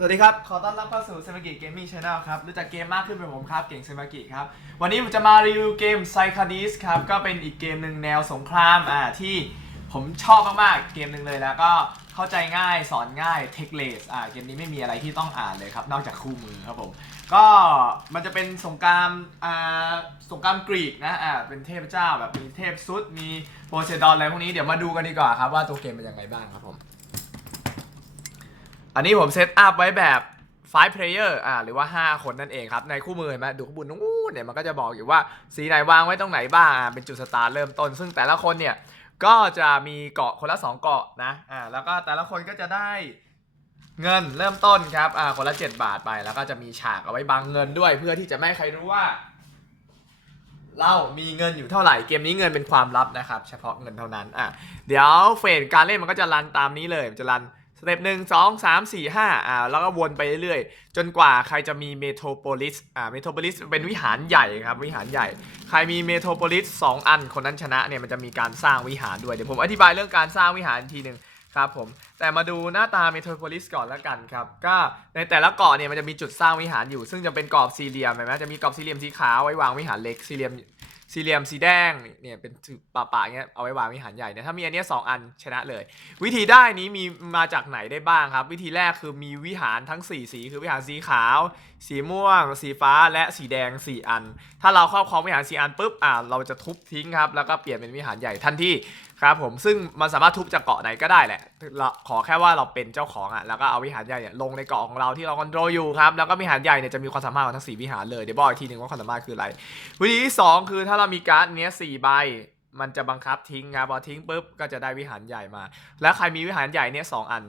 สวัสดีครับ ขอต้อนรับเข้าสู่เซมากิเกมมิ่งชาแนลครับ รู้จักเกมมากขึ้นเป็นผมครับ เก่งเซมากิครับ วันนี้ผมจะมารีวิวเกม p s y c h o d i s ครับ ก็เป็นอีกเกมหนึ่งแนวสงครามอ่าที่ผมชอบมาก ๆ เกมหนึ่งเลยแล้วก็เข้าใจง่ายสอนง่ายเทคเลสอ่าเกมนี้ไม่มีอะไรที่ต้องอ่านเลยครับ นอกจากคู่มือครับผม ก็มันจะเป็นสงครามอ่าสงครามกรีกนะอ่าเป็นเทพเจ้าแบบมีเทพซุดมีโพไซดอนอะไรพวกนี้เดี๋ยวมาดูกันดีกว่าครับว่าตัวเกมเป็นยังไงบ้างครับผม อันนี้ผมเซตอัพไว้แบบ 5 player อ่าหรือว่า 5 คนนั่นเองครับ ในคู่มือเห็นไหมดูข้างบนนู้นเนี่ยมันก็จะบอกอยู่ว่าสีไหนวางไว้ตรงไหนบ้างอ่าเป็นจุดสตาร์เริ่มต้น ซึ่งแต่ละคนเนี่ยก็จะมีเกาะคนละ 2 เกาะนะอ่าแล้วก็แต่ละคนก็จะได้เงินเริ่มต้นครับอ่าคนละ 7 บาทไปแล้วก็จะมีฉากเอาไว้บังเงินด้วย เพื่อที่จะไม่ให้ใครรู้ว่า เรามีเงินอยู่เท่าไหร่เกมนี้เงินเป็นความลับนะครับ เฉพาะเงินเท่านั้นอะเดี๋ยวเฟสการเล่นมันก็จะรันตามนี้เลยมันจะรัน สเต็ปหนึ่งสองสามสี่ห้าอ่าแล้วก็วนไปเรื่อยๆ จนกว่าใครจะมีเมโทรโพลิสอ่าเมโทรโพลิสเป็นวิหารใหญ่ครับวิหารใหญ่ ใครมีเมโทรโพลิสสองอันคนนั้นชนะเนี่ยมันจะมีการสร้างวิหารด้วย เดี๋ยวผมอธิบายเรื่องการสร้างวิหารอีกทีหนึ่งครับผมแต่มาดูหน้าตาเมโทรโพลิสก่อนแล้วกันครับก็ในแต่ละเกาะเนี่ยมันจะมีจุดสร้างวิหารอยู่ ซึ่งจะเป็นกรอบสี่เหลี่ยมเห็นไหมจะมีกรอบสี่เหลี่ยมสีขาวไว้วางวิหารเล็กสี่เหลี่ยม สี่เหลี่ยมสีแดงเนี่ยเป็นป่าป่าเงี้ยเอาไว้วางวิหารใหญ่เนี่ยถ้ามีอันนี้สองอันชนะเลย วิธีได้นี้มีมาจากไหนได้บ้างครับ วิธีแรกคือมีวิหารทั้ง 4 สีคือวิหารสีขาว สีม่วง สีฟ้าและสีแดง 4 อัน ถ้าเราครอบครองวิหารสีอันปุ๊บอ่าเราจะทุบทิ้งครับแล้วก็เปลี่ยนเป็นวิหารใหญ่ทันที ครับผมซึ่งมันสามารถทุบจากเกาะไหนก็ได้แหละเราขอแค่ว่าเราเป็นเจ้าของอะแล้วก็เอาวิหารใหญ่เนี่ยลงในเกาะของเราที่เราคอนโทรลอยู่ครับแล้วก็วิหารใหญ่เนี่ยจะมีความสามารถของทั้งสีวิหารเลยเดี๋ยวบอกอีกทีหนึ่งว่าความสามารถคืออะไร วิธีที่ 2 คือถ้าเรามีการ์ดเนี้ยสี่ใบมันจะบังคับทิ้งครับพอทิ้งปุ๊บก็จะได้วิหารใหญ่มา แล้วใครมีวิหารใหญ่เนี่ยสองอัน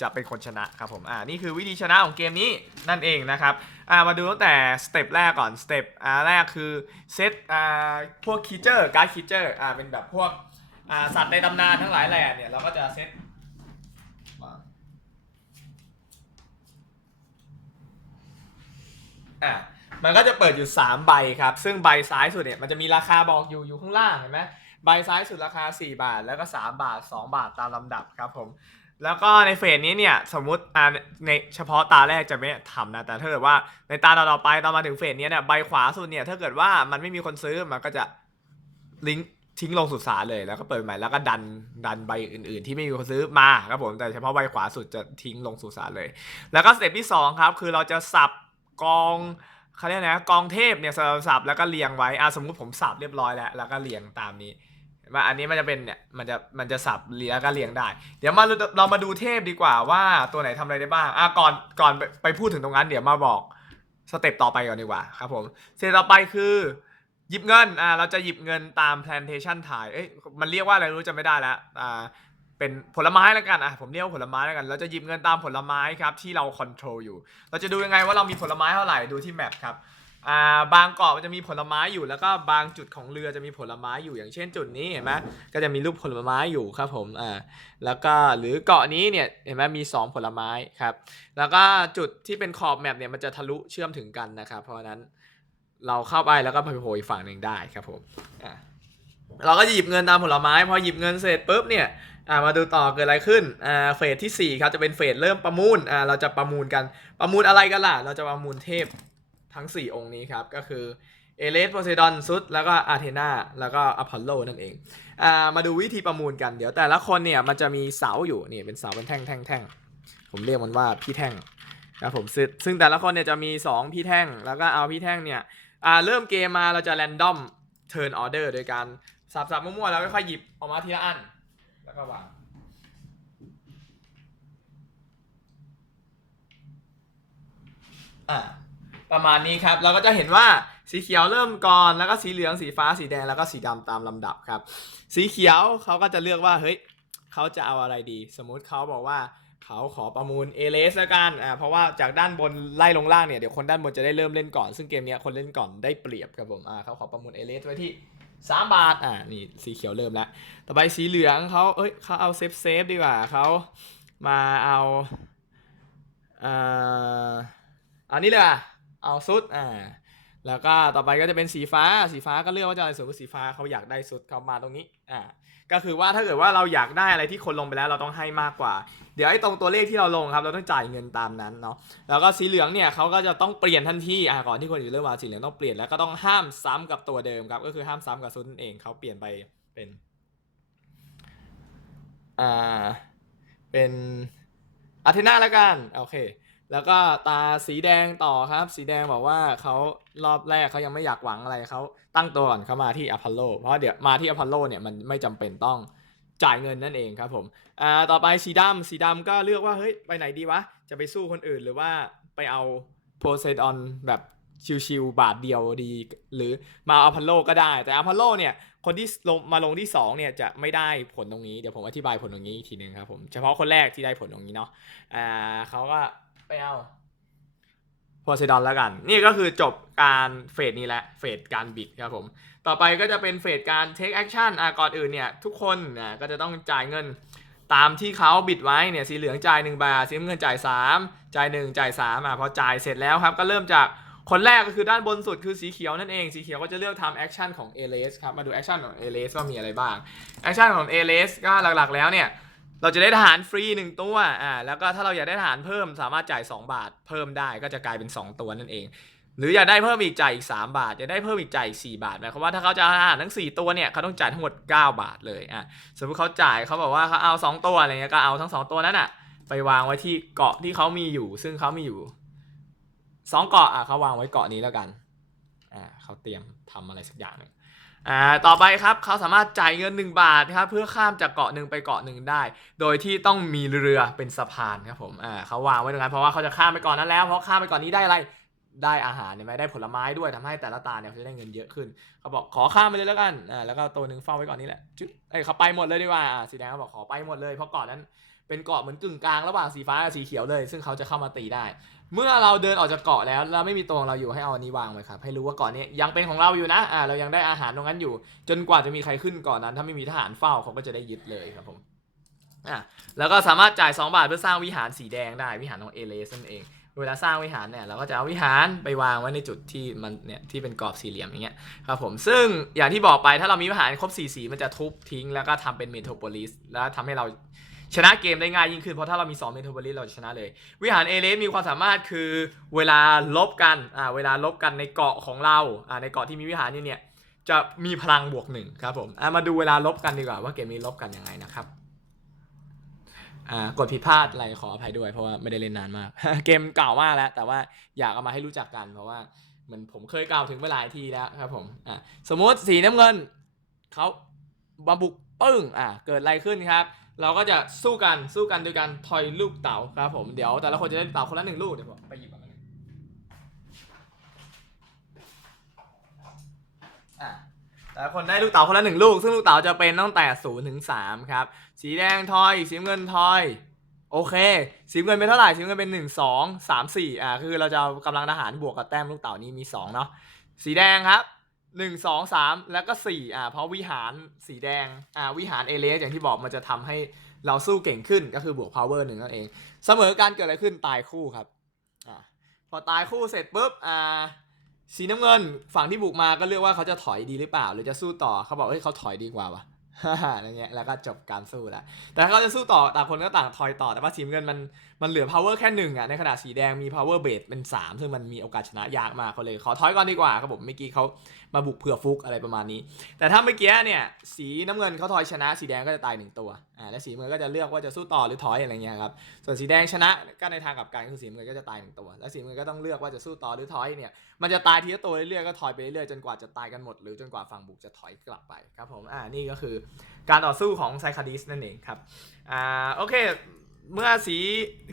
จะเป็นคนชนะครับผม อ่า นี่คือวิธีชนะของเกมนี้นั่นเองนะครับ อ่า มาดูตั้งแต่สเต็ปแรกก่อน สเต็ป อ่า แรกคือเซต อ่า พวกคีเจอร์ การ์ดคีเจอร์ อ่า เป็นแบบพวก อ่าสัตว์ในตำนานทั้งหลายแหล่เนี่ยเราก็จะเซตมาอ่ามันก็จะเปิดอยู่ 3 ใบครับ ซึ่งใบซ้ายสุดเนี่ยมันจะมีราคาบอกอยู่อยู่ข้างล่างเห็นไหมใบซ้ายสุดราคา 4 บาท แล้วก็ 3 บาท 2 บาทตามลำดับครับผม แล้วก็ในเฟสนี้เนี่ยสมมติอ่าในเฉพาะตาแรกจะไม่ทำนะ แต่ถ้าเกิดว่าในตาต่อไปตอนมาถึงเฟสนี้เนี่ยใบขวาสุดเนี่ยถ้าเกิดว่ามันไม่มีคนซื้อมันก็จะลิงก์ ทิ้งลงสุสาเลยแล้วก็เปิดใหม่แล้วก็ดันดันใบอื่นๆ ที่ไม่มีคนซื้อมาครับผมแต่เฉพาะใบขวาสุดจะทิ้งลงสุสานเลย แล้วก็สเต็ปที่สองครับ คือเราจะสับกองเขาเรียกนะกองเทพเนี่ยสับแล้วก็เรียงไว้อะสมมุติผมสับเรียบร้อยแล้ว แล้วก็เรียงตามนี้เห็นไหมอันนี้มันจะเป็นเนี่ยมันจะมันจะสับเรียงแล้วก็เรียงได้ เดี๋ยวมาเรามาดูเทพดีกว่าว่าตัวไหนทำอะไรได้บ้างอะก่อนก่อนไปพูดถึงตรงนั้นเดี๋ยวมาบอกสเต็ปต่อไปก่อนดีกว่าครับผมสเต็ปต่อไปคือ หยิบเงินอ่าเราจะหยิบเงินตาม plantation ถ่ายเอ้ยมันเรียกว่าอะไรรู้จะไม่ได้แล้วอ่าเป็นผลไม้แล้วกันอะผมเรียกว่าผลไม้แล้วกัน เราจะหยิบเงินตามผลไม้ครับที่เราคอนโทรลอยู่ เราจะดูยังไงว่าเรามีผลไม้เท่าไหร่ดูที่แมปครับอ่าบางเกาะมันจะมีผลไม้อยู่แล้วก็บางจุดของเรือจะมีผลไม้อยู่อย่างเช่นจุดนี้เห็นไหมก็จะมีรูปผลไม้อยู่ครับผมอ่าแล้วก็หรือเกาะนี้เนี่ยเห็นไหมมี 2 ผลไม้ครับแล้วก็จุดที่เป็นขอบแมปเนี่ยมันจะทะลุเชื่อมถึงกันนะครับเพราะฉะนั้น เราเข้าไปแล้วก็ไปโผล่อีกฝั่งหนึ่งได้ครับผมอ่าเราก็จะหยิบเงินตามผลไม้ พอหยิบเงินเสร็จปุ๊บเนี่ยอ่ามาดูต่อเกิดอะไรขึ้นอ่าเฟสที่ 4 ครับจะเป็นเฟสเริ่มประมูลอ่าเราจะประมูลกันประมูลอะไรกันล่ะ เราจะประมูลเทพทั้ง 4 องค์นี้ครับ ก็คือเอเลสโพไซดอนซุดแล้วก็อาเทนาแล้วก็อพอลโลนั่นเองอ่ามาดูวิธีประมูลกันเดี๋ยวแต่ละคนเนี่ยมันจะมีเสาอยู่นี่เป็นเสาเป็นแท่งแท่งแท่งผมเรียกมันว่าพี่แท่งครับผมซึ่งซึ่งแต่ละคนเนี่ยจะมี 2 พี่แท่ง แล้วก็เอาพี่แท่งเนี่ย อ่าเริ่มเกมมาเราจะแรนดอมเทิร์นออเดอร์โดยการสับๆมั่วๆแล้วค่อยๆหยิบออกมาทีละอัน แล้วก็วางอ่าประมาณนี้ครับ เราก็จะเห็นว่าสีเขียวเริ่มก่อนแล้วก็สีเหลืองสีฟ้าสีแดงแล้วก็สีดำตามลำดับครับ สีเขียวเขาก็จะเลือกว่าเฮ้ยเขาจะเอาอะไรดี สมมุติเขาบอกว่า เขาขอประมูลเอเลสและกันอ่าเพราะว่าจากด้านบนไล่ลงล่างเนี่ยเดี๋ยวคนด้านบนจะได้เริ่มเล่นก่อนซึ่งเกมเนี้ยคนเล่นก่อนได้เปรียบครับผมอ่าเขาขอประมูลเอเลสไว้ที่ 3 บาทอ่านี่สีเขียวเริ่มแล้วต่อไปสีเหลืองเขาเอ้ยเขาเอาเซฟเซฟดีกว่าเขามาเอาอ่ออันนี้เลยอะเอาซุดอ่าแล้วก็ต่อไปก็จะเป็นสีฟ้าสีฟ้าก็เลือกว่าจะอะไรสมมติสีฟ้าเขาอยากได้สุดเขามาตรงนี้อ่า ก็คือว่าถ้าเกิดว่าเราอยากได้อะไรที่คนลงไปแล้วเราต้องให้มากกว่า เดี๋ยวไอ้ตรงตัวเลขที่เราลงครับเราต้องจ่ายเงินตามนั้นเนาะแล้วก็สีเหลืองเนี่ยเขาก็จะต้องเปลี่ยนทันทีอ่าก่อนที่คนอื่นเริ่มมาสีเหลืองต้องเปลี่ยนแล้วก็ต้องห้ามซ้ำกับตัวเดิมครับก็คือห้ามซ้ำกับซุนนเองเขาเปลี่ยนไปเป็นอ่าเป็นอาเทนาแล้วกันโอเค แล้วก็ตาสีแดงต่อครับ สีแดงบอกว่าเขารอบแรกเขายังไม่อยากหวังอะไรเขาตั้งตัวก่อนเขามาที่อพอลโลเพราะเดี๋ยวมาที่อพอลโลเนี่ยมันไม่จำเป็นต้องจ่ายเงินนั่นเองครับผมอ่าต่อไปสีดำสีดำก็เลือกว่าเฮ้ยไปไหนดีวะ จะไปสู้คนอื่นหรือว่าไปเอาโพไซดอนแบบชิวๆบาทเดียวดี หรือมาอพอลโลก็ได้ แต่อพอลโลเนี่ยคนที่ลงมาลงที่สองเนี่ยจะไม่ได้ผลตรงนี้เดี๋ยวผมอธิบายผลตรงนี้อีกทีหนึงครับผมเฉพาะคนแรกที่ได้ผลตรงนี้เนาะอ่าเขาก็ ไปเอาโพไซดอนแล้วกัน นี่ก็คือจบการเฟสนี้แหละเฟสการบิดครับผม ต่อไปก็จะเป็นเฟสการ take action อะก่อนอื่นเนี่ย ทุกคนนะก็จะต้องจ่ายเงินตามที่เขาบิดไว้เนี่ยสีเหลืองจ่าย1บาทสีน้ำเงินจ่าย 3 จ่าย 1 จ่าย3อะพอจ่ายเสร็จแล้วครับ ก็เริ่มจากคนแรกก็คือด้านบนสุดคือสีเขียวนั่นเองสีเขียวก็จะเลือกทำแอคชั่นของ a l s ครับ มาดูแอคชั่นของ a l s ว่ามีอะไรบ้างแอคชั่นของ a l s ก็หลักๆแล้วเนี่ย เราจะได้ทหารฟรี1ตัวอ่าแล้วก็ถ้าเราอยากได้ทหารเพิ่มสามารถจ่าย 2 บาท เพิ่มได้ก็จะกลายเป็น 2 ตัวนั่นเอง หรืออยากได้เพิ่มอีกจ่ายอีก 3 บาทอยากได้เพิ่มอีกจ่ายอีก 4 บาทหมายความว่าถ้าเขาจะเอาทหารทั้ง 4 ตัวเนี่ยเขาต้องจ่ายทั้งหมด 9 บาทเลยอะสมมติเขาจ่ายเขาบอกว่าเขาเอา 2 ตัวอะไรเงี้ยก็เอาทั้ง 2 ตัวนั้นอะไปวางไว้ที่เกาะที่เขามีอยู่ ซึ่งเขามีอยู่ 2 เกาะอะเขาวางไว้เกาะนี้แล้วกันอ่าเขาเตรียมทำอะไรสักอย่างหนึ่ง อ่าต่อไปครับเขาสามารถจ่ายเงิน 1 บาทครับเพื่อข้ามจากเกาะหนึ่งไปเกาะหนึ่งได้ โดยที่ต้องมีเรือเป็นสะพานครับผมอ่าเขาวางไว้ตรงนั้นเพราะว่าเขาจะข้ามไปก่อนนั้นแล้วเพราะข้ามไปก่อนนี้ได้อะไรได้อาหารเนี่ยไหมได้ผลไม้ด้วยทำให้แต่ละตาเนี่ยเขาจะได้เงินเยอะขึ้นเขาบอกขอข้ามไปเลยแล้วกันอ่าแล้วก็ตัวหนึ่งเฝ้าไว้ก่อนนี่แหละจุ๊บเอ้ยเขาไปหมดเลยดีกว่าอ่าสีแดงเขาบอกขอไปหมดเลยเพราะเกาะนั้นเป็นเกาะเหมือนกึ่งกลางระหว่างสีฟ้ากับสีเขียวเลย ซึ่งเขาจะเข้ามาตีได้ เมื่อเราเดินออกจากเกาะแล้วเราไม่มีตัวของเราอยู่ให้เอาอันนี้วางไว้ครับให้รู้ว่าเกาะนี้ยังเป็นของเราอยู่นะอ่าเรายังได้อาหารตรงนั้นอยู่ จนกว่าจะมีใครขึ้นเกาะนั้น ถ้าไม่มีทหารเฝ้าเขาก็จะได้ยึดเลยครับผมอะแล้วก็สามารถจ่าย 2 บาทเพื่อสร้างวิหารสีแดงได้วิหารของเอเลสนั่นเองเวลาสร้างวิหารเนี่ยเราก็จะเอาวิหารไปวางไว้ในจุดที่มันเนี่ยที่เป็นกรอบสี่เหลี่ยมอย่างเงี้ยครับผมซึ่งอย่างที่บอกไปถ้าเรามีวิหารครบสีสีมันจะทุบทิ้งแล้วก็ทำเป็นเมโทรโพลิสแล้วทำให้เรา ชนะเกมได้ง่ายยิ่งขึ้น เพราะถ้าเรามี2เมโทรโพลิสเราจะชนะเลย วิหารเอเลสมีความสามารถคือเวลาลบกันอ่าเวลาลบกันในเกาะของเราอ่าในเกาะที่มีวิหารนี่เนี่ยจะมีพลังบวกหนึ่งครับผมอ่ามาดูเวลาลบกันดีกว่าว่าเกมนี้ลบกันยังไงนะครับอ่ากดผิดพลาดอะไรขออภัยด้วยเพราะว่าไม่ได้เล่นนานมาก เกมเก่ามากแล้ว แต่ว่าอยากเอามาให้รู้จักกันเพราะว่าเหมันผมเคยกล่าวถึงไปหลายทีแล้วครับผมอะสมมติสีน้ำเงินเขามาบุก ปึ้งอะเกิดอะไรขึ้นครับ เราก็จะสู้กันสู้กันโดยการทอยลูกเต๋าครับผมเดี๋ยวแต่ละคนจะได้เต๋าคนละหนึ่งลูกเดี๋ยวผมไปหยิบมาหนึ่งอะแต่ละคนได้ลูกเต๋าคนละหนึ่งลูก ซึ่งลูกเต๋าจะเป็นตั้งแต่ศูนย์ถึงสามครับ สีแดงทอยสีเงินทอยโอเค สีเงินเป็นเท่าไหร่สีเงินเป็นหนึ่งสองสามสี่อ่าคือเราจะเอากำลังทหารบวกกับแต้มลูกเต่านี้มีสองเนาะสีแดงครับ หนึ่งสองสามแล้วก็สี่อ่าเพราะวิหารสีแดงอ่าวิหารเอเลสอย่างที่บอกมันจะทำให้เราสู้เก่งขึ้นก็คือบวก power หนึ่งนั่นเอง เสมอการเกิดอะไรขึ้นตายคู่ครับอ่าพอตายคู่เสร็จปุ๊บอ่าสีน้ำเงินฝั่งที่บุกมาก็เลือกว่าเขาจะถอยดีหรือเปล่า หรือจะสู้ต่อเขาบอกเฮ้ยเขาถอยดีกว่าวะอะไรเงี้ยแล้วก็จบการสู้แล้วแต่ถ้าเขาจะสู้ต่อต่างคนก็ต่างทอยต่อแต่ว่าสีเงินมันมันเหลือ power แค่หนึ่งอะในขณะสีแดงมี power base เป็น 3 ซึ่งมันมีโอกาสชนะยากมากเขาเลย ขอถอยก่อนดีกว่าครับผมเมื่อกี้เขามาบุกเผื่อฟุกอะไรประมาณนี้ แต่ถ้าเมื่อกี้เนี่ยสีน้ำเงินเขาถอยชนะ สีแดงก็จะตายหนึ่งตัวอ่าและสีเงินก็จะเลือกว่าจะสู้ต่อหรือถอยอะไรเงี้ยครับส่วนสีแดงชนะก็ในทางกลับกันคือสีเงินก็จะตายหนึ่งตัว และสีเงินก็ต้องเลือกว่าจะสู้ต่อหรือถอยเนี่ยมันจะตายทีละตัวเรื่อยๆก็ถอยไปเรื่อยๆจนกว่าจะตายกันหมดหรือจนกว่าฝั่งบุกจะถอยกลับไปครับผมอ่านี่ก็คือการต่อสู้ของไซคาดิสนั่นเองครับอ่าโอเค เมื่อสี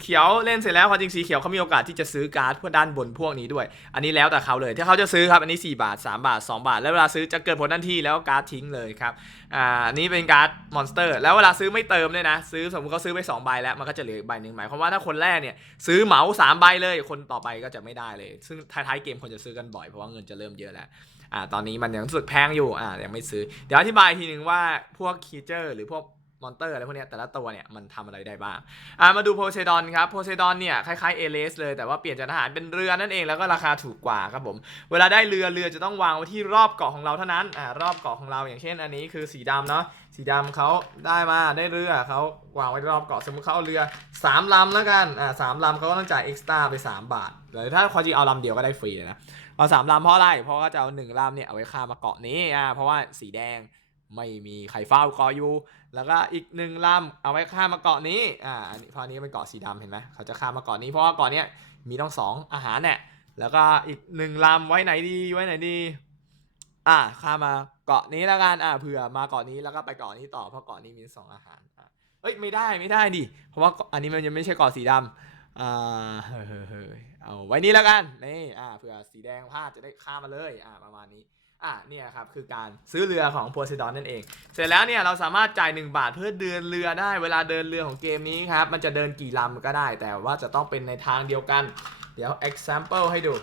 เขียวเล่นเสร็จแล้วความจริงสีเขียวเขามีโอกาสที่จะซื้อการ์ดพวกด้านบนพวกนี้ด้วย อันนี้แล้วแต่เขาเลย ถ้าเขาจะซื้อครับ อันนี้ 4 บาท 3 บาท 2 บาท แล้วเวลาซื้อจะเกิดผลทันทีแล้วการ์ดทิ้งเลยครับอ่าอันนี้เป็นการ์ดมอนสเตอร์ แล้วเวลาซื้อไม่เติมด้วยนะ ซื้อสมมติเขาซื้อไป2ใบแล้วมันก็จะเหลืออีกใบหนึ่งหมายความว่าถ้าคนแรกเนี่ยซื้อเหมา3ใบเลยคนต่อไปก็จะไม่ได้เลย ซึ่งท้ายๆเกมคนจะซื้อกันบ่อยเพราะว่าเงินจะเริ่มเยอะแล้วอ่าตอนนี้มันยังรู้สึกแพงอยู่อ่ายังไม่ซื้อ เดี๋ยวอธิบายทีหนึ่งว่าพวกคีเจอร์หรือพวก มอนเตอร์อะไรพวกนี้แต่ละตัวเนี่ยมันทำอะไรได้บ้างอ่ามาดูโพไซดอนครับโพไซดอนเนี่ยคล้ายๆเอเลสเลยแต่ว่าเปลี่ยนจากทหารเป็นเรือนั่นเองแล้วก็ราคาถูกกว่าครับผมเวลาได้เรือเรือจะต้องวางไว้ที่รอบเกาะของเราเท่านั้นอ่ารอบเกาะของเราอย่างเช่น อันนี้คือสีดำเนาะสีดำเขาได้มาได้เรือเขาวางไว้รอบเกาะสมมติเขาเอาเรือสามลำแล้วกันอ่าสามลำเขาก็ต้องจ่ายเอ็กซ์ตร้าไปสามบาทหรือถ้าความจริงเอาลำเดียวก็ได้ฟรีเลยนะเอาสามลำเพราะอะไรเพราะว่าจะเอาหนึ่งลำเนี่ยเอาไว้ข้ามมาเกาะนี้อ่าเพราะว่าสีแดง ไม่มีใครเฝ้าเกาะอยู่ แล้วก็อีกหนึ่งลำเอาไว้ข้ามมาเกาะนี้ อ่าอันนี้พราะอันนี้เป็นเกาะสีดำเห็นไหมเขาจะข้ามมาเกาะนี้เพราะว่าเกาะเนี้ยมีต้องสองอาหารเนี่ยแล้วก็อีกหนึ่งลำไว้ไหนดีไว้ไหนดี อ่าข้ามมาเกาะนี้แล้วกันอ่าเผื่อมาเกาะนี้แล้วก็ไปเกาะนี้ต่อเพราะเกาะนี้มีสองอาหารอะเอ้ยไม่ได้ไม่ได้ดิเพราะว่าอันนี้มันยังไม่ใช่เกาะสีดำอ่าเฮ้ยเฮ้ยเฮ้ยเอาไว้นี้แล้วกันนี่อ่าเผื่อสีแดงพลาดจะได้ข้ามมาเลยอ่าประมาณนี้ อะเนี่ยครับคือการซื้อเรือของโพไซดอนนั่นเอง เสร็จแล้วเนี่ยเราสามารถจ่าย 1 บาทเพื่อเดินเรือได้เวลาเดินเรือของเกมนี้ครับมันจะเดินกี่ลำก็ได้ แต่ว่าจะต้องเป็นในทางเดียวกัน เดี๋ยว example ให้ดู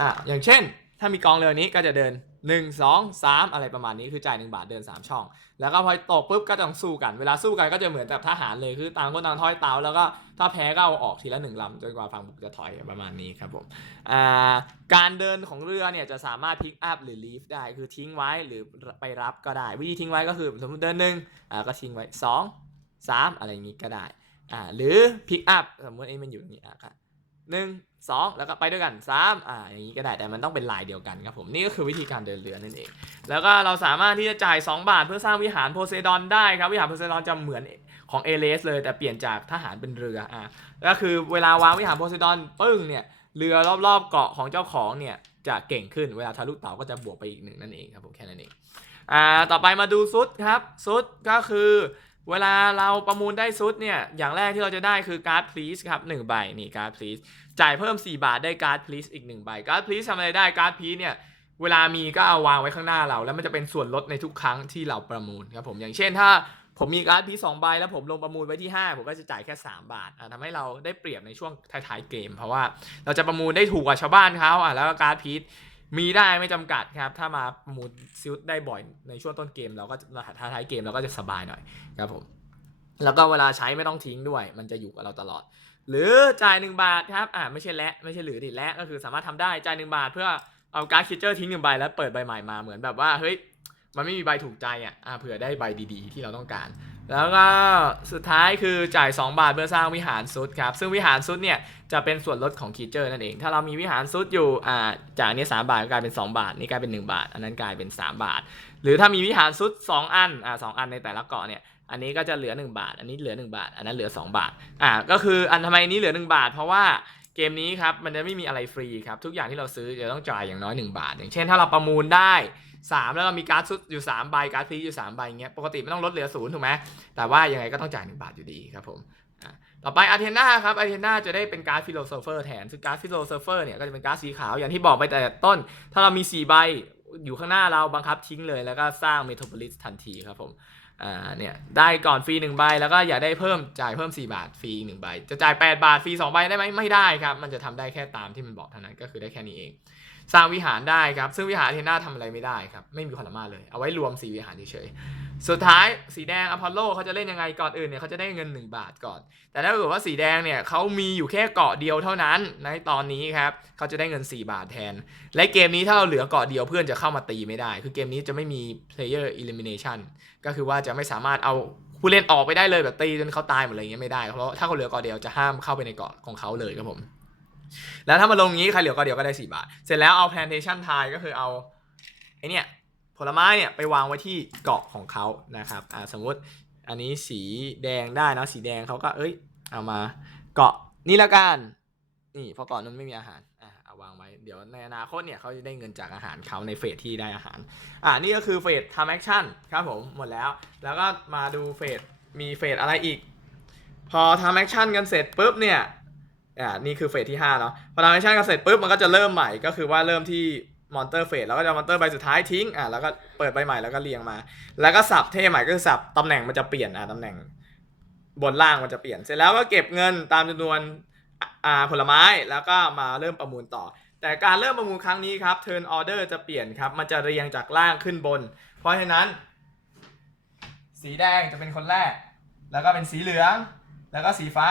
อะอย่างเช่น ถ้ามีกองเรือนี้ก็จะเดิน 1 2 3 อะไรประมาณนี้คือจ่าย 1 บาทเดิน 3 ช่อง แล้วก็พอตกปุ๊บก็ต้องสู้กัน เวลาสู้กันก็จะเหมือนแบบทหารเลยคือต่างคนต่างถอยเตาแล้วก็ถ้าแพ้ก็เอาออกทีละหนึ่งลำจนกว่าฝั่งบุกจะถอยประมาณนี้ครับผมการเดินของเรือเนี่ยจะสามารถพิกอัพหรือลีฟได้คือทิ้งไว้หรือไปรับก็ได้ วิธีทิ้งไว้ก็คือสมมติเดินหนึ่งก็ทิ้งไว้สองสามอะไรอย่างนี้ก็ได้หรือพิกอัพสมมติไอ้มันอยู่อย่างนี้อะครับ หนึ่งสองแล้วก็ไปด้วยกันสามอ่าอย่างนี้ก็ได้แต่มันต้องเป็นลายเดียวกันครับผมนี่ก็คือวิธีการเดินเรือนั่นเอง แล้วก็เราสามารถที่จะจ่าย 2 บาทเพื่อสร้างวิหารโพไซดอนได้ครับวิหารโพไซดอนจะเหมือนของเอเลสเลย แต่เปลี่ยนจากทหารเป็นเรืออะก็คือเวลาวางวิหารโพไซดอนปึ้งเนี่ยเรือรอบๆเกาะของเจ้าของเนี่ยจะเก่งขึ้นเวลาทะลุเต่าก็จะบวกไปอีกหนึ่งนั่นเองครับผมแค่นั้นเองอ่าต่อไปมาดูซุดครับซุดก็คือ เวลาเราประมูลได้ซุดเนี่ย อย่างแรกที่เราจะได้คือการ์ดพลีสครับหนึ่งใบ นี่การ์ดพลีสจ่ายเพิ่ม 4 บาทได้การ์ดพลีสอีกหนึ่งใบ การ์ดพลีสทำอะไรได้ การ์ดพลีสเนี่ย เวลามีก็เอาวางไว้ข้างหน้าเรา แล้วมันจะเป็นส่วนลดในทุกครั้งที่เราประมูลครับผม อย่างเช่นถ้าผมมีการ์ดพีสองใบ แล้วผมลงประมูลไว้ที่ 5 ผมก็จะจ่ายแค่ 3 บาทอะทำให้เราได้เปรียบในช่วงท้ายๆเกม เพราะว่าเราจะประมูลได้ถูกกว่าชาวบ้านเขาอะแล้วการ์ดพีท มีได้ไม่จำกัดครับ ถ้ามาประมูลซิลได้บ่อยในช่วงต้นเกมเราก็ท้ายเกมเราก็จะสบายหน่อยครับผม แล้วก็เวลาใช้ไม่ต้องทิ้งด้วย มันจะอยู่กับเราตลอด หรือจ่าย1บาทครับ อ่าไม่ใช่และไม่ใช่หรือดิและก็คือสามารถทำได้จ่าย1บาท เพื่อเอาการ์ดคิเจอร์ทิ้งหนึ่งใบแล้วเปิดใบใหม่มาเหมือนแบบว่าเฮ้ยมันไม่มีใบถูกใจอะอ่าเผื่อได้ใบดีๆ ที่เราต้องการ แล้วก็สุดท้ายคือจ่าย 2 บาทเพื่อสร้างวิหารซุดครับ ซึ่งวิหารซุดเนี่ยจะเป็นส่วนลดของคีเจอร์นั่นเอง ถ้าเรามีวิหารซุดอยู่อ่าจากอันนี้3บาทก็กลายเป็น 2 บาท นี่กลายเป็น 1 บาท อันนั้นกลายเป็น 3 บาท หรือถ้ามีวิหารซุด2 อันอ่าสอันในแต่ละเกาะเนี่ยอันนี้ก็จะเหลือ 1 บาท อันนี้เหลือ 1 บาท อันนั้นเหลือ 2 บาทอ่าก็คืออันทำไมนนี้เหลือ 1 บาท เพราะว่า เกมนี้ครับมันจะไม่มีอะไรฟรีครับ ทุกอย่างที่เราซื้อจะต้องจ่ายอย่างน้อย 1 บาท อย่างเช่นถ้าเราประมูลได้ 3 แล้วเรามีการ์ดซุดอยู่3ใบการ์ดฟรีอยู่3ใบเงี้ยปกติไม่ต้องลดเหลือศูนย์ถูกไหมแต่ว่ายังไงก็ต้องจ่าย 1 บาทอยู่ดีครับผมต่อไปอาเทนาครับอาเทนาจะได้เป็นการ์ดฟิโลโซเฟอร์แทนซึ่งการ์ดฟิโลโซเฟอร์เนี่ยก็จะเป็นการ์ดสีขาวอย่างที่บอกไปแต่ต้น ถ้าเรามี4ใบอยู่ข้างหน้าเราบังคับทิ้งเลยแล้วก็สร้างเมโทรโพลิสทันทีครับผม อ่าเนี่ยได้ก่อนฟรี1ใบแล้วก็อยากได้เพิ่มจ่ายเพิ่ม 4 บาทฟรี1ใบจะจ่าย 8 บาทฟรี2ใบได้ไหมไม่ได้ครับ มันจะทำได้แค่ตามที่มันบอกเท่านั้นก็คือได้แค่นี้เอง สร้างวิหารได้ครับ ซึ่งวิหารเทน่าทำอะไรไม่ได้ครับ ไม่มีความสามารถเลย เอาไว้รวมสีวิหารเฉยๆสุดท้ายสีแดงอพอลโลเขาจะเล่นยังไงก่อนอื่นเนี่ยเขาจะได้เงิน 1 บาทก่อน แต่ถ้าเกิดว่าสีแดงเนี่ยเขามีอยู่แค่เกาะเดียวเท่านั้นในตอนนี้ครับเขาจะได้เงิน 4 บาทแทน และเกมนี้ถ้าเราเหลือเกาะเดียวเพื่อนจะเข้ามาตีไม่ได้ คือเกมนี้จะไม่มี player elimination ก็คือว่าจะไม่สามารถเอาผู้เล่นออกไปได้เลยแบบตีจนเขาตายหมดเลยอย่างเงี้ยไม่ได้เพราะถ้าเขาเหลือเกาะเดียวจะห้ามเข้าไปในเกาะของเขาเลยครับผม แล้วถ้ามาลงงี้ใครเหลือก็เดี๋ยวก็ได้ 4 บาท เสร็จแล้วเอา plantation tile ก็คือเอาไอเนี่ยผลไม้เนี่ยไปวางไว้ที่เกาะของเขานะครับอ่าสมมติอันนี้สีแดงได้นะสีแดงเขาก็เอ้ยเอามาเกาะนี่ละกันนี่เพราะเกาะนั้นไม่มีอาหารอ่าเอาวางไว้เดี๋ยวในอนาคตเนี่ยเขาจะได้เงินจากอาหารเขาในเฟสที่ได้อาหารอ่านี่ก็คือเฟสทำแอคชั่นครับผมหมดแล้ว แล้วก็มาดูเฟสมีเฟสอะไรอีก พอทำแอคชั่นกันเสร็จปุ๊บเนี่ย อ่านี่คือเฟสที่5เนาะพอทำแอคชั่นกันเสร็จปุ๊บมันก็จะเริ่มใหม่ก็คือว่าเริ่มที่มอนเตอร์เฟสแล้วก็จะมอนเตอร์ใบสุดท้ายทิ้งอ่าแล้วก็เปิดใบใหม่แล้วก็เรียงมา แล้วก็สับเท่ใหม่ก็คือสับตำแหน่งมันจะเปลี่ยนอ่าตำแหน่ง บนล่างมันจะเปลี่ยนเสร็จแล้วก็เก็บเงินตามจำนวนอ่าผลไม้แล้วก็มาเริ่มประมูลต่อ แต่การเริ่มประมูลครั้งนี้ครับ turn order จะเปลี่ยนครับ มันจะเรียงจากล่างขึ้นบน เพราะฉะนั้น สีแดงจะเป็นคนแรก แล้วก็เป็นสีเหลือง แล้วก็สีฟ้า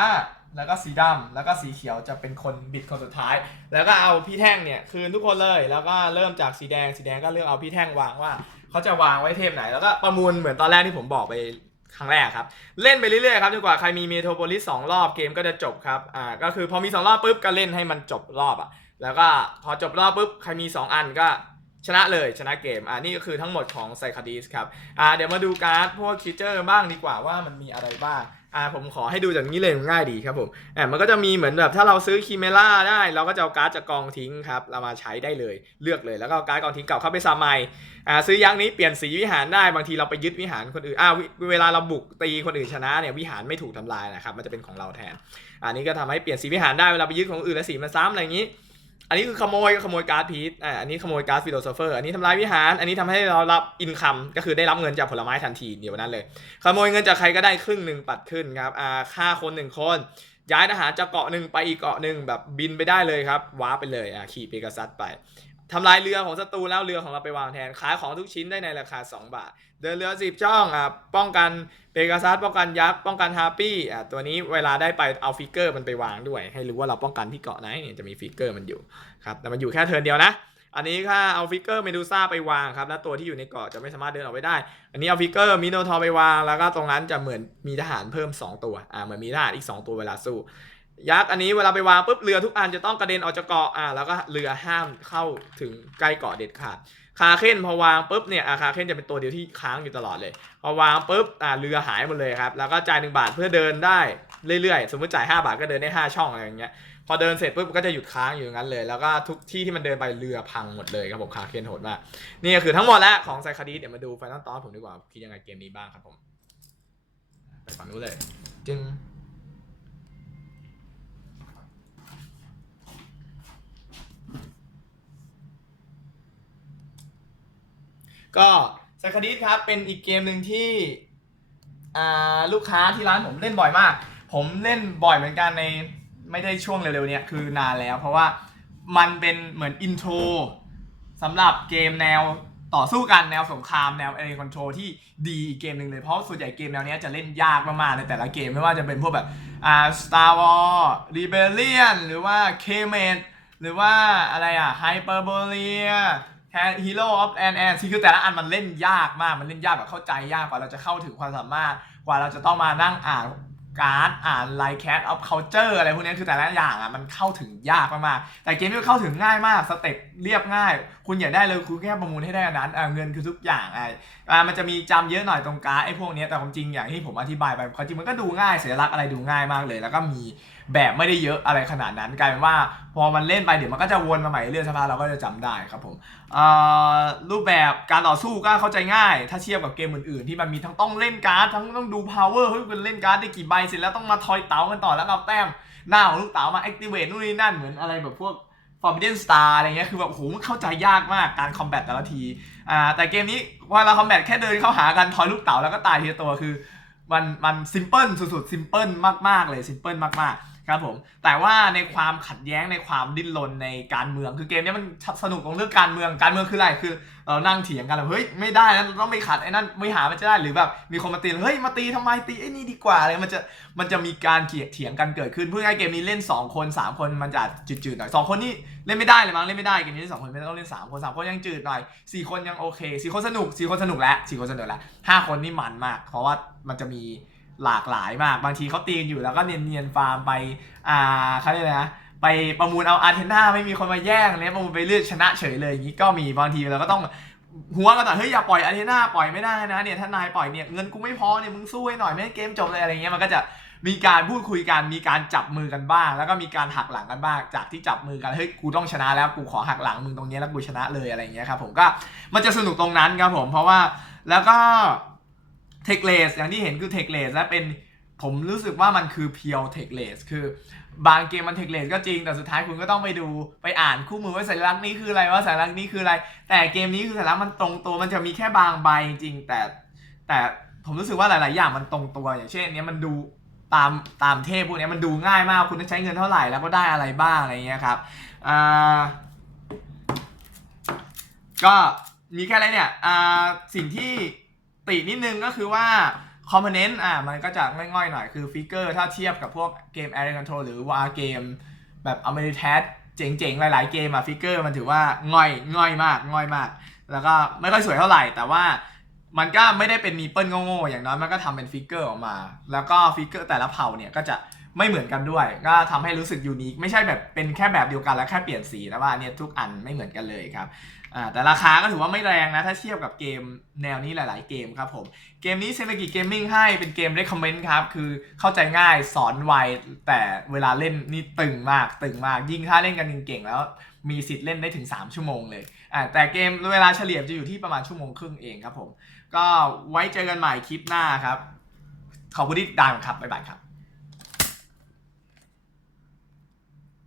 แล้วก็สีดำแล้วก็สีเขียวจะเป็นคนบิดคนสุดท้าย แล้วก็เอาพี่แท่งเนี่ยคืนทุกคนเลย แล้วก็เริ่มจากสีแดงสีแดงก็เลือกเอาพี่แท่งวางว่าเขาจะวางไว้เทพไหน แล้วก็ประมูลเหมือนตอนแรกที่ผมบอกไปครั้งแรกครับ เล่นไปเรื่อยๆครับจนกว่าใครมีเมโทรโพลิสสองรอบเกมก็จะจบครับอ่าก็คือพอมีสองรอบปุ๊บก็เล่นให้มันจบรอบอะแล้วก็พอจบรอบปุ๊บใครมี 2 อันก็ชนะเลยชนะเกมอ่านี่ก็คือทั้งหมดของไซคาดีสครับอ่าเดี๋ยวมาดูการ์ดพวกคิเจอร์บ้างดีกว่าว่ามันมีอะไรบ้าง อ่าผมขอให้ดูจากนี้เลยง่ายดีครับผมอ่ามันก็จะมีเหมือนแบบถ้าเราซื้อคีเมล่าได้ เราก็จะเอาการ์ดจากกองทิ้งครับเรามาใช้ได้เลยเลือกเลยแล้วก็เอาการ์ดกองทิ้งเก่าเข้าไปซ้ำใหม่อ่าซื้อยักษ์นี้เปลี่ยนสีวิหารได้บางทีเราไปยึดวิหารคนอื่นอ่าวเวลาเราบุกตีคนอื่นชนะเนี่ยวิหารไม่ถูกทำลายนะครับมันจะเป็นของเราแทนอันนี้ก็ทำให้เปลี่ยนสีวิหารได้เวลาไปยึดของอื่นแล้วสีมันซ้ำอะไรอย่างนี้ อันนี้คือขโมยก็ขโมยการ์ดพีทอ่าอันนี้ขโมยการ์ดฟิโลโซเฟอร์ อันนี้ทำลายวิหาร อันนี้ทำให้เรารับอินคัมก็คือได้รับเงินจากผลไม้ทันทีเดี๋ยวนั้นเลย ขโมยเงินจากใครก็ได้ครึ่งหนึ่งปัดขึ้นครับ อ่า ฆ่าคนหนึ่งคน ย้ายทหารจากเกาะหนึ่งไปอีกเกาะหนึ่งแบบบินไปได้เลยครับว้าร์ปไปเลย อ่าขี่เปกัสซัสไป ทำลายเรือของศัตรูแล้วเรือของเราไปวางแทน ขายของทุกชิ้นได้ในราคา 2 บาท เดินเรือสิบช่องอ่าป้องกันเปกัสซัสป้องกันยักษ์ป้องกันฮาร์ปี้อ่าตัวนี้เวลาได้ไปเอาฟิกเกอร์มันไปวางด้วย ให้รู้ว่าเราป้องกันที่เกาะไหนเนี่ยจะมีฟิกเกอร์มันอยู่ครับแต่มันอยู่แค่เทิร์นเดียวนะ อันนี้ถ้าเอาฟิกเกอร์เมดูซ่าไปวางครับแล้วตัวที่อยู่ในเกาะจะไม่สามารถเดินออกไปได้ อันนี้เอาฟิกเกอร์มิโนทอร์ไปวางแล้วก็ตรงนั้นจะเหมือนมีทหารเพิ่ม 2 ตัวอ่าเหมือนมีทหารอีก 2 ตัวเวลาสู้ ยักษ์อันนี้เวลาไปวางปุ๊บเรือทุกอันจะต้องกระเด็นออกจากเกาะอ่าแล้วก็เรือห้ามเข้าถึงใกล้เกาะเด็ดขาดคาเค้นพอวางปุ๊บเนี่ยอาคาเค้นจะเป็นตัวเดียวที่ค้างอยู่ตลอดเลย พอวางปุ๊บอ่าเรือหายหมดเลยครับแล้วก็จ่ายหนึ่งบาทเพื่อเดินได้เรื่อยๆ สมมติจ่าย5บาทก็เดินได้ 5 ช่องอะไรอย่างเงี้ยพอเดินเสร็จปุ๊บก็จะหยุดค้างอยู่งั้นเลย แล้วก็ทุกที่ที่มันเดินไปเรือพังหมดเลยครับผมคาเคนโหดมากนี่ก็คือทั้งหมดแล้วของไซคาดีเดี๋ยวมาดูไฟนอลตอนผมดีกว่าคิดยังไงเกมนี้บ้างครับผมไปฝั่งนู้นเลยจึง ก็ไซคาดิสครับเป็นอีกเกมหนึ่งที่ลูกค้าที่ร้านผมเล่นบ่อยมาก ผมเล่นบ่อยเหมือนกันในไม่ได้ช่วงเร็วๆเนี้ยคือนานแล้ว เพราะว่ามันเป็นเหมือนอินโทรสำหรับเกมแนวต่อสู้กันแนวสงครามแนวเอ c คอนโทรที่ดีอีกเกมหนึ่งเลย เพราะส่วนใหญ่เกมแนวเนี้ยจะเล่นยากมากๆในแต่ละเกม ไม่ว่าจะเป็นพวกแบบอ่า Star Wars Rebellion หรือว่า k m a n หรือว่าอะไรอะ Hyperborea แทน Hero of An An คือแต่ละอันมันเล่นยากมาก มันเล่นยากแบบเข้าใจยากกว่าเราจะเข้าถึงความสามารถ กว่าเราจะต้องมานั่งอ่านการ์ดอ่านไลแค t อ f เคาน์เจอร์อะไรพวกนี้คือแต่ละอย่างอะมันเข้าถึงยากมากๆแต่เกมนี้เข้าถึงง่ายมากสเต็ปเรียบง่าย คุณอยากได้เลยคุณแค่ประมูลให้ได้อันนั้นเงินคือทุกอย่างอะอะมันจะมีจำเยอะหน่อยตรงการ์ดไอ้พวกนี้แต่ความจริงอย่างที่ผมอธิบายไปความจริงมันก็ดูง่ายเสัญลักอะไรดูง่ายมากเลย แล้วก็มี แบบไม่ได้เยอะอะไรขนาดนั้นกลายเป็นว่าพอมันเล่นไปเดี๋ยวมันก็จะวนมาใหม่เรื่อยๆสภาเราก็จะจำได้ครับผมรูปแบบการต่อสู้ก็เข้าใจง่าย ถ้าเทียบกับเกมอื่นๆ ที่มันมีทั้งต้องเล่นการ์ดทั้งต้องดู power เฮ้ยคุณเล่นการ์ดได้กี่ใบเสร็จแล้วต้องมาทอยเต๋ากันต่อแล้วเอาแต้มหน้าของลูกเต๋ามา activate นู่นนี่นั่นเหมือนอะไรแบบพวก Forbidden Star อะไรเงี้ย คือแบบโอ้โหมันเข้าใจยากมากการคอมแบทแต่ละที อ่า แต่เกมนี้เวลาคอมแบทแค่เดินเข้าหากันทอยลูกเต๋าแล้วก็ตายทีละตัวคือ มัน มันซิมเพิลสุดๆ ซิมเพิลมากๆ เลย ซิมเพิลมากๆ ครับผมแต่ว่าในความขัดแย้งในความดิ้นรนในการเมือง คือเกมนี้มันสนุกตรงเรื่องการเมืองการเมืองคืออะไรคือเรานั่งเถียงกันแบบเฮ้ยไม่ได้นะเราต้องไม่ขัดไอ้นั่นไม่หามันจะได้หรือแบบมีคนมาตีเฮ้ยมาตีทำไมตีไอ้นี่ดีกว่าอะไรมันจะมันจะมีการเถียงเถียงกันเกิดขึ้นเพื่อให้เกมนี้เล่น 2 คน 3 คนมันจะจืดๆหน่อยสองคนนี่เล่นไม่ได้เลยมั้งเล่นไม่ได้เกมนี้เล่นสองคนไม่ต้องเล่นสามคนสามคนยังจืดหน่อยสี่คนยังโอเคสี่คนสนุกสี่คนสนุกแล้วสี่คนสนุกแล้วห้าคนนี่มันมาก เพราะว่ามันจะมี หลากหลายมากบางทีเขาตีกันอยู่แล้วก็เนียนๆฟาร์มไปอ่าเขาเรียกอะไรนะไปประมูลเอาอาร์เทน่าไม่มีคนมาแย่งเนี่ยประมูลไปเลือกชนะเฉยเลยอย่างนี้ก็มีบางทีเราก็ต้องหัวกันต่อเฮ้ยอย่าปล่อยอาร์เทน่าปล่อยไม่ได้นะเนี่ยถ้านายปล่อยเนี่ยเงินกูไม่พอเนี่ยมึงสู้ให้หน่อยไม่ให้เกมจบเลยอะไรเงี้ยมันก็จะมีการพูดคุยกันมีการจับมือกันบ้าง แล้วก็มีการหักหลังกันบ้าง จากที่จับมือกันเฮ้ยกูต้องชนะแล้วกูขอหักหลังมึงตรงนี้แล้วกูชนะเลยอะไรเงี้ยครับผมก็มันจะสนุกตรงนั้นครับผมเพราะว่าแล้วก็ เทคเลสอย่างที่เห็นคือเทคเลสและเป็นผมรู้สึกว่ามันคือเพียวเทคเลสคือบางเกมมันเทคเลสก็จริงแต่สุดท้ายคุณก็ต้องไปดูไปอ่านคู่มือว่าสัญลักษณ์นี้คืออะไรว่าสัญลักษณ์นี้คืออะไร แต่เกมนี้คือสัญลักษณ์มันตรงตัวมันจะมีแค่บางใบจริง แต่ แต่ผมรู้สึกว่าหลาย ๆ อย่างมันตรงตัวอย่างเช่นเนี้ยมันดูตามตามเทพพวกเนี้ยมันดูง่ายมากคุณต้องใช้เงินเท่าไหร่แล้วก็ได้อะไรบ้างอะไรเงี้ยครับอ่าก็มีแค่อะไรเนี่ยอ่าสิ่งที่ ตินิดนึงก็คือว่าคอมโพเนนต์อะมันก็จะง่อยๆหน่อยคือฟิกเกอร์ถ้าเทียบกับพวกเกม Area Control หรือวาเกมแบบอเมริแทสเจ๋งๆ หลายๆเกมอะฟิกเกอร์มันถือว่าง่อยง่อยมากง่อยมาก แล้วก็ไม่ค่อยสวยเท่าไหร่ แต่ว่ามันก็ไม่ได้เป็นมีเปิลโง่ๆอย่างน้อยมันก็ทำเป็นฟิกเกอร์ออกมา แล้วก็ฟิกเกอร์แต่ละเผ่าเนี่ยก็จะไม่เหมือนกันด้วย ก็ทำให้รู้สึกยูนิคไม่ใช่แบบเป็นแค่แบบเดียวกันแล้วแค่เปลี่ยนสีนะว่าเนี้ยทุกอันไม่เหมือนกันเลยครับ อ่าแต่ราคาก็ถือว่าไม่แรงนะ ถ้าเทียบกับเกมแนวนี้หลาย ๆ เกมครับผม เกมนี้เซน a กิเกมมิ่งให้เป็นเกม recommend ครับ คือเข้าใจง่ายสอนไวแต่เวลาเล่นนี่ตึงมากตึงมาก ยิ่งถ้าเล่นกันเก่งๆแล้ว มีสิทธิ์เล่นได้ถึง 3 ชั่วโมงเลยอ่าแต่เกมเวลาเฉลี่ยจะอยู่ที่ประมาณชั่วโมงครึ่งเองครับผม ก็ไว้เจอกันใหม่คลิปหน้าครับขอบคุณที่ตามครับบ๊ายบายครับ